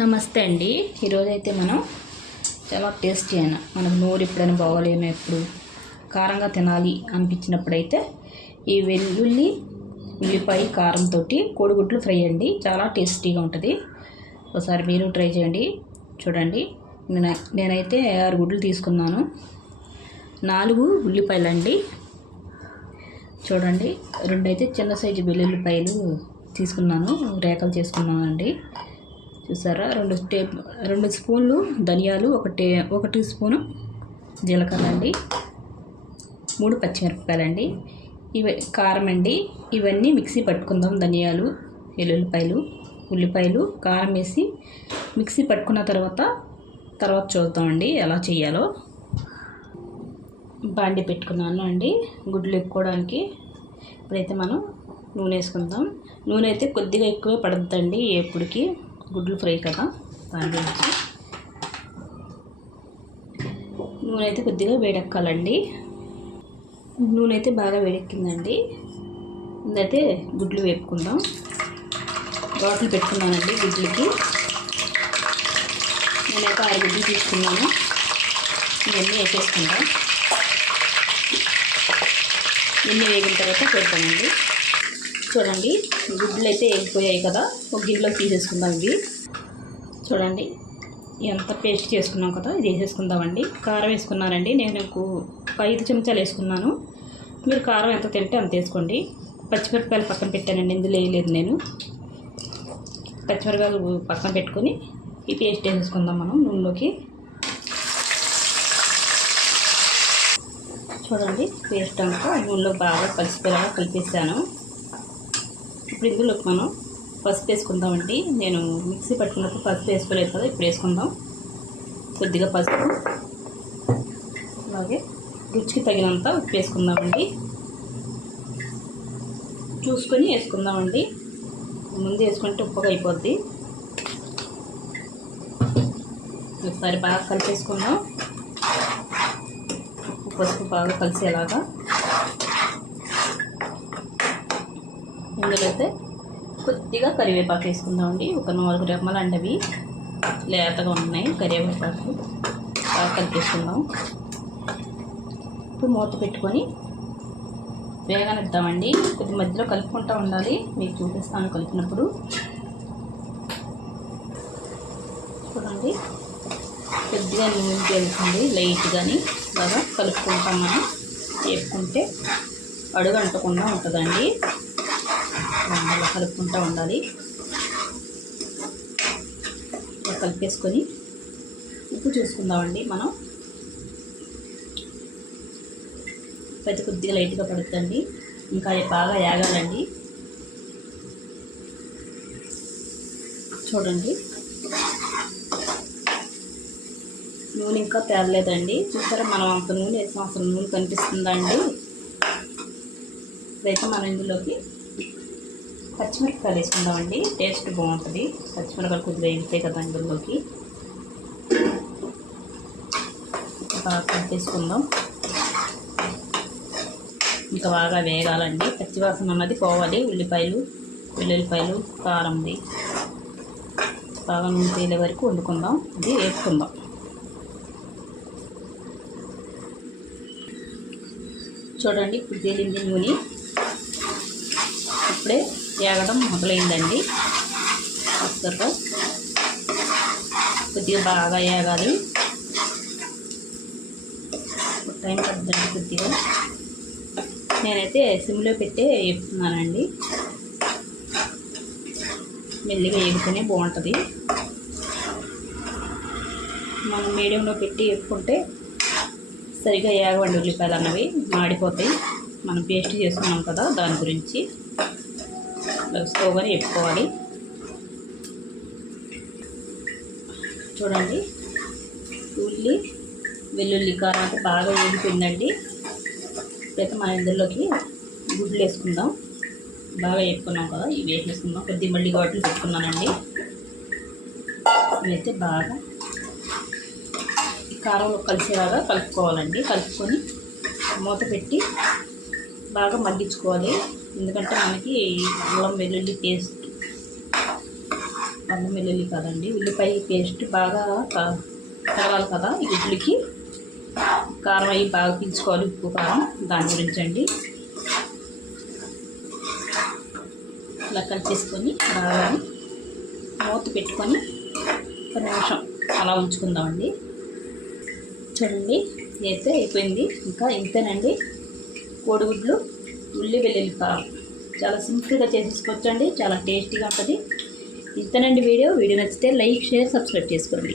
నమస్తే అండి. ఈరోజైతే మనం చాలా టేస్టీ అయిన మనకు నోరు ఎప్పుడైనా బాగోలేము ఎప్పుడు కారంగా తినాలి అనిపించినప్పుడైతే ఈ వెల్లుల్లి ఉల్లిపాయ కారంతో కోడిగుడ్లు ఫ్రై అండి. చాలా టేస్టీగా ఉంటుంది. ఒకసారి మీరు ట్రై చేయండి. చూడండి. నేను నేనైతే ఆరు గుడ్లు తీసుకున్నాను. నాలుగు ఉల్లిపాయలు అండి చూడండి. రెండైతే చిన్న సైజు వెల్లుల్లిపాయలు తీసుకున్నాను. రేఖలు చేసుకున్నాను అండి చూసారా? రెండు టే రెండు స్పూన్లు ధనియాలు ఒక టే ఒక టీ స్పూను జీలకర్ర అండి మూడు పచ్చిమిరపకాయలండి ఇవి కారం అండి ఇవన్నీ మిక్సీ పట్టుకుందాం ధనియాలు వెల్లుల్లిపాయలు ఉల్లిపాయలు కారం వేసి మిక్సీ పట్టుకున్న తర్వాత తర్వాత చూద్దామండి ఎలా చేయాలో. బాండి పెట్టుకున్నాను అండి గుడ్లు ఎక్కుకోవడానికి ఇప్పుడైతే మనం నూనె వేసుకుందాం. నూనె అయితే కొద్దిగా ఎక్కువే పడద్దండి ఎప్పటికి గుడ్లు ఫ్రై కదా దాని గురించి నూనె అయితే కొద్దిగా వేడెక్కాలండి. నూనె అయితే బాగా వేడెక్కిందండి. ముందైతే గుడ్లు వేపుకుందాం. ఘాట్లు పెట్టుకున్నానండి గుడ్లకి. నేనైతే ఆరు గుడ్లు తీసుకున్నాను. ఇవన్నీ వేసేసుకుంటాం ఎన్ని వేగిన తర్వాత పెడతామండి చూడండి. గుడ్లు అయితే వేగిపోయాయి కదా. ఒక గిన్నెలోకి తీసేసుకుందాం ఇవి. చూడండి. ఎంత పేస్ట్ చేసుకున్నాం కదా ఇది వేసేసుకుందామండి. కారం వేసుకున్నానండి నేను ఒక ఐదు చెంచాలు వేసుకున్నాను. మీరు కారం ఎంత తింటే అంత వేసుకోండి. పచ్చిమిరపకాయలు పక్కన పెట్టానండి. ఇందులో వేయలేదు నేను. పచ్చిమిరపకాయలు పక్కన పెట్టుకొని ఈ పేస్ట్ వేసేసుకుందాం మనం నూనెలోకి. చూడండి పేస్ట్ అంతా నూనెలో బాగా కలిసిపోయేలాగా కలిపేసాను ఇప్పుడు ఇందులోకి మనం పసుపు వేసుకుందామండి. నేను మిక్సీ పట్టుకున్నప్పుడు పసుపు వేసుకోలేదు కదా ఇప్పుడు వేసుకుందాం. కొద్దిగా పసుపు. అలాగే రుచికి తగినంత ఉప్పు వేసుకుందామండి. చూసుకొని వేసుకుందామండి. ముందు వేసుకుంటే ఉప్పుగా అయిపోద్ది. ఒకసారి బాగా కలిపేసుకుందాం. పసుపు బాగా కలిసేలాగా. ఇందులో అయితే కొద్దిగా కరివేపాకు వేసుకుందామండి. ఒక నాలుగు రెమ్మలు అండవి లేతగా ఉన్నాయి. కరివేపాకు బాగా కలిపేసుకుందాం. ఇప్పుడు మూత పెట్టుకొని వేగనిద్దామండి. కొద్ది మధ్యలో కలుపుకుంటూ ఉండాలి. మీకు చూపిస్తాను కలిపినప్పుడు. చూడండి. కొద్దిగా నూనె తేలుతుంది లైట్గాని బాగా కలుపుకుంటాం మనం. వేపుకుంటే అడుగు అంటకుండా ఉంటుందండి. అలా కలుపుకుంటూ ఉండాలి. ఇలా కలిపేసుకొని ఉప్పు చూసుకుందామండి మనం. పెద్ద కొద్దిగా లైట్గా పడుతుందండి. ఇంకా అది బాగా యాగాలండి. చూడండి. నూనె ఇంకా తేలలేదండి. చూసారా మనం అంత నూనె వేసాం. అసలు నూనె కనిపిస్తుందా అండి? ఇదైతే మనం ఇందులోకి పచ్చిమిరపకాయలు వేసుకుందామండి. టేస్ట్ బాగుంటుంది. పచ్చిమిరపకాయలు కొద్దిగా వేగుతాయి కదా ఇందులోకి బాగా కలిపేసుకుందాం ఇంకా బాగా వేగాలండి. పచ్చివాసన అన్నది పోవాలి. ఉల్లిపాయలు వెల్లుల్లిపాయలు కారంది బాగా నూనె తేలే వరకు వండుకుందాం. ఇది వేసుకుందాం చూడండి ఇప్పుడు తేలింది నూనె. ఇప్పుడే వేగడం మొదలైందండి. వస్తారు కొద్దిగా బాగా వేగాలి టైం పడుతుంది కొద్దిగా. నేనైతే సిమ్లో పెట్టే వేపుతున్నానండి మెల్లిగా వేగితేనే బాగుంటుంది. మనం మీడియంలో పెట్టి వేపుకుంటే సరిగా ఏగవండి ఉల్లిపాయలు అన్నవి మాడిపోతాయి. మనం పేస్ట్ చేసుకున్నాం కదా దాని గురించి. స్లోగానే వేపుకోవాలి చూడండి. ఉల్లి వెల్లుల్లి కారం అయితే బాగా వేగిపోయిందండి. ఇప్పుడైతే మా ఇందులోకి గుడ్లు వేసుకుందాం. బాగా వేపుకున్నాం కదా ఇవి వేసేసుకుందాం కొద్ది మళ్ళీ గోటలు పెట్టుకున్నానండి. ఇవైతే బాగా కారంలో కలిసేలాగా కలుపుకోవాలండి. కలుపుకొని మూత పెట్టి బాగా మగ్గించుకోవాలి. ఎందుకంటే మనకి అల్లం వెల్లుల్లి పేస్ట్ అల్లం వెల్లుల్లి కాదండి. ఉల్లిపాయ పేస్ట్ బాగా కా- కలవాలి కదా ఈ గుడ్లకి. కారం అవి బాగా పీల్చుకోవాలి ఉప్పు కారం. దాని గురించి అండి. ఇలా కలిపేసుకొని బాగా మూత పెట్టుకొని ఒక నిమిషం అలా ఉంచుకుందామండి. చూడండి అయితే అయిపోయింది. ఇంకా ఇంతేనండి. కోడిగుడ్లు ఉల్లి వెల్లుల్లి కారం చాలా సింపుల్గా చేసేసుకోవచ్చండి చాలా టేస్టీగా ఉంటుంది. ఇంతేనండి వీడియో. వీడియో నచ్చితే లైక్ షేర్ సబ్స్క్రైబ్ చేసుకోండి.